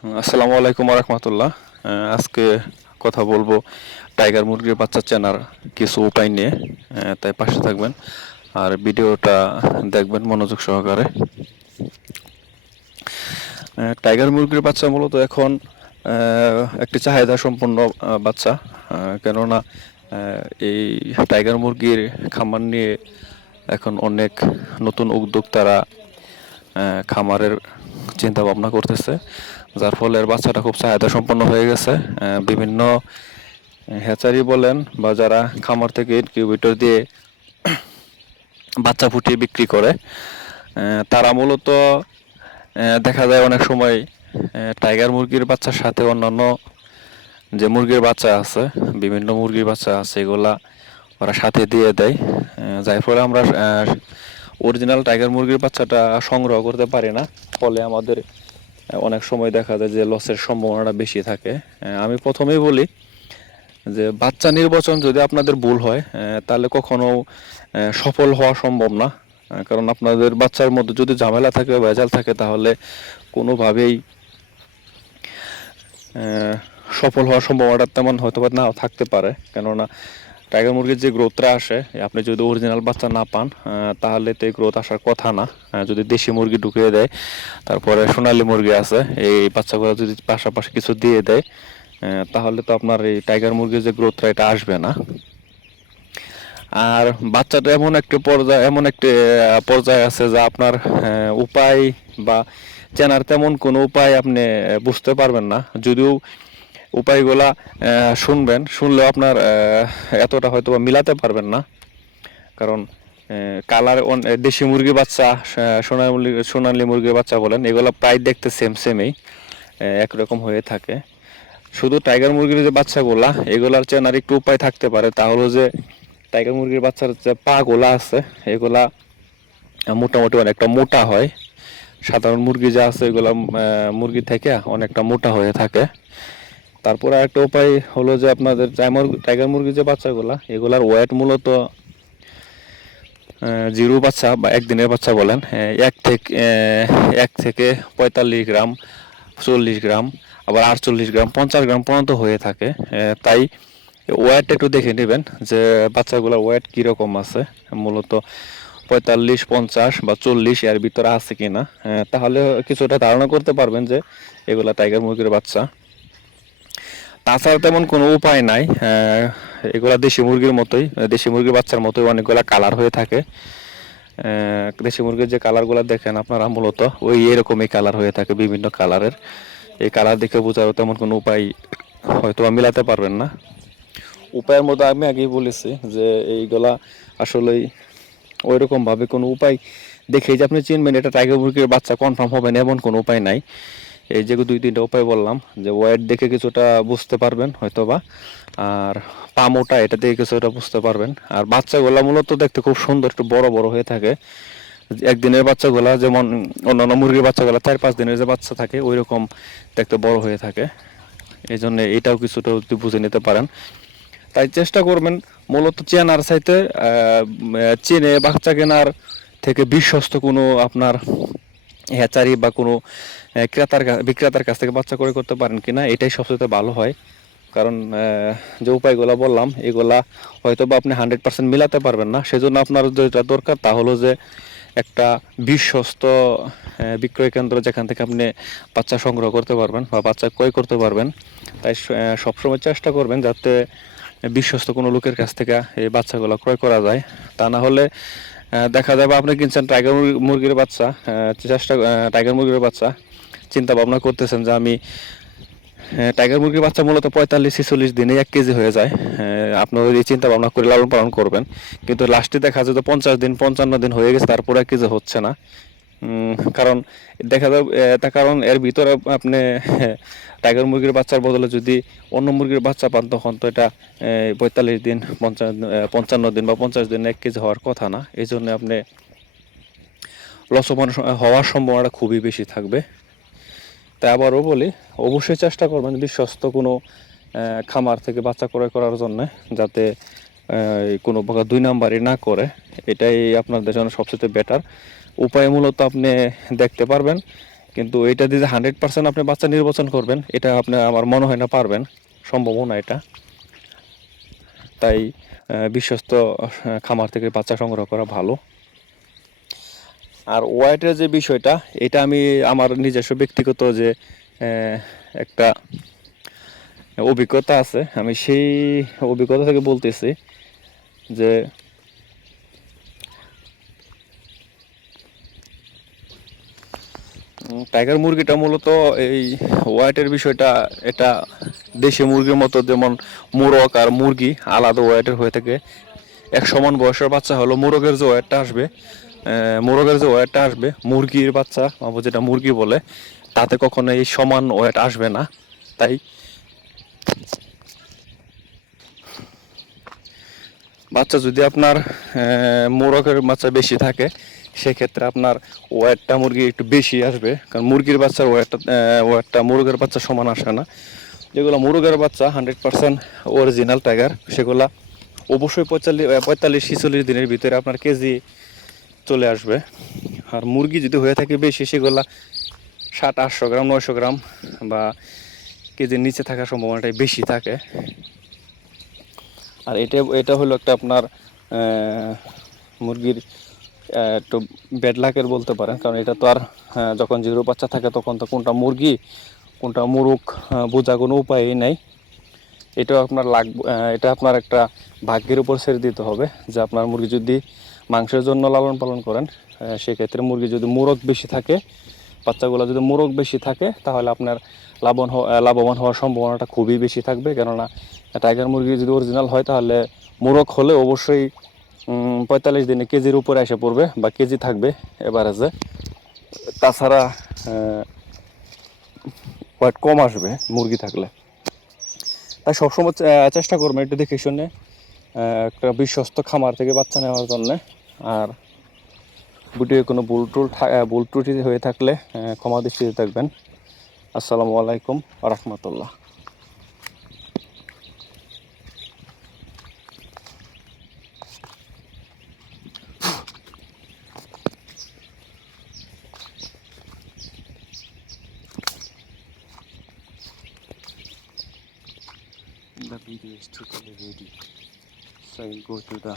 আসসালামু আলাইকুম রাহমাতুল্লাহ। আজকে কথা বলবো টাইগার মুরগির বাচ্চা চেনার কিছু উপায় নিয়ে। তাই পাশে থাকবেন আর ভিডিওটা দেখবেন মনোযোগ সহকারে। টাইগার মুরগির বাচ্চা মূলত এখন একটি চাহিদা সম্পন্ন বাচ্চা। কেননা এই টাইগার মুরগির খামার নিয়ে এখন অনেক নতুন উদ্যোক্তারা খামারের চিন্তা ভাবনা করতেছে, যার ফলে এর বাচ্চাটা খুব চাহিদা সম্পন্ন হয়ে গেছে। বিভিন্ন হ্যাচারি বলেন বা যারা খামার থেকে ইনকিউবেটর দিয়ে বাচ্চা ফুটিয়ে বিক্রি করে, তারা মূলত দেখা যায় অনেক সময় টাইগার মুরগির বাচ্চার সাথে অন্যান্য যে মুরগির বাচ্চা আছে, বিভিন্ন মুরগির বাচ্চা আছে, এগুলা ওরা সাথে দিয়ে দেয়, যার ফলে আমরা অরিজিনাল টাইগার মুরগির বাচ্চাটা সংগ্রহ করতে পারি না। ফলে আমাদের অনেক সময় দেখা যায় যে লসের সম্ভাবনাটা বেশি থাকে। আমি প্রথমেই বলি যে বাচ্চা নির্বাচন যদি আপনাদের ভুল হয়, তাহলে কখনো সফল হওয়া সম্ভব না। কারণ আপনাদের বাচ্চার মধ্যে যদি ঝামেলা থাকে, ভেজাল থাকে, তাহলে কোনোভাবেই সফল হওয়ার সম্ভাবনাটা তেমন হয়তো বা নাও থাকতে পারে। কেননা টাইগার মুরগির যে গ্রোথটা আসে, আপনি যদি অরিজিনাল বাচ্চা না পান, তাহলে তো এই গ্রোথ আসার কথা না। যদি দেশি মুরগি ঢুকিয়ে দেয়, তারপরে সোনালী মুরগি আছে, এই বাচ্চাগুলো যদি পাশাপাশি কিছু দিয়ে দেয়, তাহলে তো আপনার এই টাইগার মুরগির যে গ্রোথটা এটা আসবে না। আর বাচ্চাটা এমন একটি পর্যায়ে আছে যা আপনার উপায় বা চেনার তেমন কোনো উপায় আপনি বুঝতে পারবেন না। যদিও উপায়গুলা শুনলেও আপনার এতটা হয়তো বা মিলাতে পারবেন না। কারণ কালার দেশি মুরগির বাচ্চা, সোনালী মুরগির বাচ্চা বলেন, এগুলো প্রায় দেখতে সেমই একরকম হয়ে থাকে। শুধু টাইগার মুরগির যে বাচ্চাগুলা, এগুলার চেনার একটু উপায় থাকতে পারে, তা হলো যে টাইগার মুরগির বাচ্চার যে পা গোলা আছে, এগুলা মোটামুটি অনেকটা মোটা হয়। সাধারণ মুরগি যা আছে, এগুলা মুরগি থেকে অনেকটা মোটা হয়ে থাকে। তারপরে একটা উপায় হলো যে আপনাদের টাইগার মুরগির যে বাচ্চাগুলা, এগুলার ওয়েট মূলত জিরো বাচ্চা বা একদিনের বাচ্চা বলেন, এক থেকে 45 গ্রাম, 40 গ্রাম, আবার 48 গ্রাম, 50 গ্রাম পর্যন্ত হয়ে থাকে। তাই ওয়েট একটু দেখে নেবেন যে বাচ্চাগুলোর ওয়েট কীরকম আছে। মূলত 45, 50 বা 40 এর ভিতরে আছে কিনা, তাহলে কিছুটা ধারণা করতে পারবেন যে এগুলা টাইগার মুরগির বাচ্চা। তাছাড়া তেমন কোনো উপায় নাই। এগুলা দেশি মুরগির মতোই, দেশি মুরগির বাচ্চার মতোই অনেকগুলা কালার হয়ে থাকে। দেশি মুরগির যে কালারগুলো দেখেন আপনারা, মূলত ওই এরকমই কালার হয়ে থাকে, বিভিন্ন কালারের। এই কালার দেখে বোঝারও তেমন কোনো উপায় হয়তো মিলাতে পারবেন না। উপায়ের মধ্যে আমি আগেই বলেছি যে এইগুলা আসলেই ওইরকমভাবে কোনো উপায় দেখেই যে আপনি চিনবেন এটা টাইগার মুরগির বাচ্চা কনফার্ম হবে না, এমন কোনো উপায় নাই। এই যে 2-3টা উপায় বললাম, যে ওয়েট দেখে কিছুটা বুঝতে পারবেন হয়তোবা, আর পা মোটা এটা দেখে কিছুটা বুঝতে পারবেন। আর বাচ্চাগুলা মূলত দেখতে খুব সুন্দর, একটু বড় বড় হয়ে থাকে। একদিনের বাচ্চাগুলা যেমন অন্যান্য মুরগির বাচ্চাগুলা 4-5 দিনের যে বাচ্চা থাকে, ওই রকম দেখতে বড় হয়ে থাকে। এই জন্য এটাও কিছুটা যদি বুঝে নিতে পারেন, তাই চেষ্টা করবেন মূলত চেনার চাইতে চেনে বাচ্চা কেনার থেকে বিশ্বস্ত কোনো আপনার হ্যাচারি বা কোনো বিক্রেতার কাছ থেকে বাচ্চা ক্রয় করতে পারেন কিনা, এটাই সবচেয়ে ভালো হয়। কারণ যে উপায়গুলো বললাম, এগুলা হয়তো বা আপনি 100% মিলাতে পারবেন না। সেজন্য আপনার যেটা দরকার তা হলো যে একটা বিশ্বস্ত বিক্রয় কেন্দ্র, যেখান থেকে আপনি বাচ্চা সংগ্রহ করতে পারবেন বা বাচ্চা ক্রয় করতে পারবেন। তাই সবসময় চেষ্টা করবেন যাতে বিশ্বস্ত কোনো লোকের কাছ থেকে এই বাচ্চাগুলো ক্রয় করা যায়। তা না হলে দেখা যাবে আপনি কিনছেন টাইগার মুরগির বাচ্চা, টাইগার মুরগির বাচ্চা চিন্তা ভাবনা করতেছেন যে আমি টাইগার মুরগির বাচ্চা মূলত 45-46 দিনে 1 কেজি হয়ে যায়। আপনার এই চিন্তা ভাবনা করে লালন পালন করবেন, কিন্তু লাস্টে দেখা যায় যে 50 দিন 55 দিন হয়ে গেছে, তারপরে 1 কেজি হচ্ছে না। কারণ দেখা যায় কারণ এর ভিতরে আপনি টাইগার মুরগির বাচ্চার বদলে যদি অন্য মুরগির বাচ্চা পান, তখন তো এটা 45 দিন, 55 দিন বা 50 দিন 1 কেজি হওয়ার কথা না। এই জন্য আপনি লসমান হওয়ার সম্ভাবনাটা খুবই বেশি থাকবে। তাই আবারও বলি, অবশ্যই চেষ্টা করবেন বিশ্বস্ত কোনো খামার থেকে বাচ্চা ক্রয় করার জন্য, যাতে কোনো প্রকার 2 নাম্বারই না করে। এটাই আপনাদের জন্য সবচেয়ে বেটার উপায়। মূলত আপনি দেখতে পারবেন কিন্তু এটা দিয়ে 100% আপনি বাচ্চা নির্বাচন করবেন, এটা আপনি আমার মনে হয় না পারবেন, সম্ভবও না এটা। তাই বিশ্বস্ত খামার থেকে বাচ্চা সংগ্রহ করা ভালো। আর ওয়েটের যে বিষয়টা, এটা আমি আমার নিজস্ব ব্যক্তিগত যে একটা অভিজ্ঞতা আছে, আমি সেই অভিজ্ঞতা থেকে বলতেছি যে টাইগার মুরগিটা মূলত এই ওয়েটের বিষয়টা, এটা দেশি মুরগির মতো যেমন মোরগ আর মুরগি আলাদা ওয়েটের হয়ে থাকে। এক সমান বয়সের বাচ্চা হলো মোরগের যে ওয়েটটা আসবে, মুরগির বাচ্চা যেটা মুরগি বলে, তাতে কখনো এই সমান ওয়েট আসবে না। তাই বাচ্চা যদি আপনার মোরগের বাচ্চা বেশি থাকে, সেক্ষেত্রে আপনার ওয়েটটা মুরগি একটু বেশি আসবে, কারণ মুরগির বাচ্চার ওয়েটটা মুরগের বাচ্চা সমান আসে না। যেগুলো মুরগের বাচ্চা 100% অরিজিনাল টাইগার, সেগুলা অবশ্যই 45-46 দিনের ভিতরে আপনার কেজি চলে আসবে। আর মুরগি যদি হয়ে থাকে বেশি, সেগুলা 700-800 গ্রাম 900 গ্রাম বা কেজির নিচে থাকার সম্ভাবনাটাই বেশি থাকে। আর এটা হলো একটা আপনার মুরগির একটু ব্যাড লাকের বলতে পারেন, কারণ এটা তো আর যখন জিরো বাচ্চা থাকে তখন তো কোনটা মুরগি কোনটা মুরগ বোঝা কোনো উপায়ই নেই। এটা আপনার একটা ভাগ্যের উপর ছেড়ে দিতে হবে, যে আপনার মুরগি যদি মাংসের জন্য লালন পালন করেন, সেক্ষেত্রে মুরগি যদি মুরগ বেশি থাকে, বাচ্চাগুলো যদি মুরগ বেশি থাকে, তাহলে আপনার লাভবান হওয়ার সম্ভাবনাটা খুবই বেশি থাকবে। কেননা টাইগার মুরগি যদি অরিজিনাল হয়, তাহলে মুরগ হলে অবশ্যই 45 দিনে কেজির উপরে এসে পড়বে বা কেজি থাকবে এভারেজে। তাছাড়া ওয়েট কম আসবে মুরগি থাকলে। তাই সবসময় চেষ্টা করবেন একটু দেখে শুনে একটা বিশ্বস্ত খামার থেকে বাচ্চা নেওয়ার জন্যে। আর ভিডিও কোনো ভুল ত্রুটি হয়ে থাকলে ক্ষমা দৃষ্টিতে থাকবেন। আসসালামু আলাইকুম ওয়া রাহমাতুল্লাহ। The video is totally ready, so I will go to the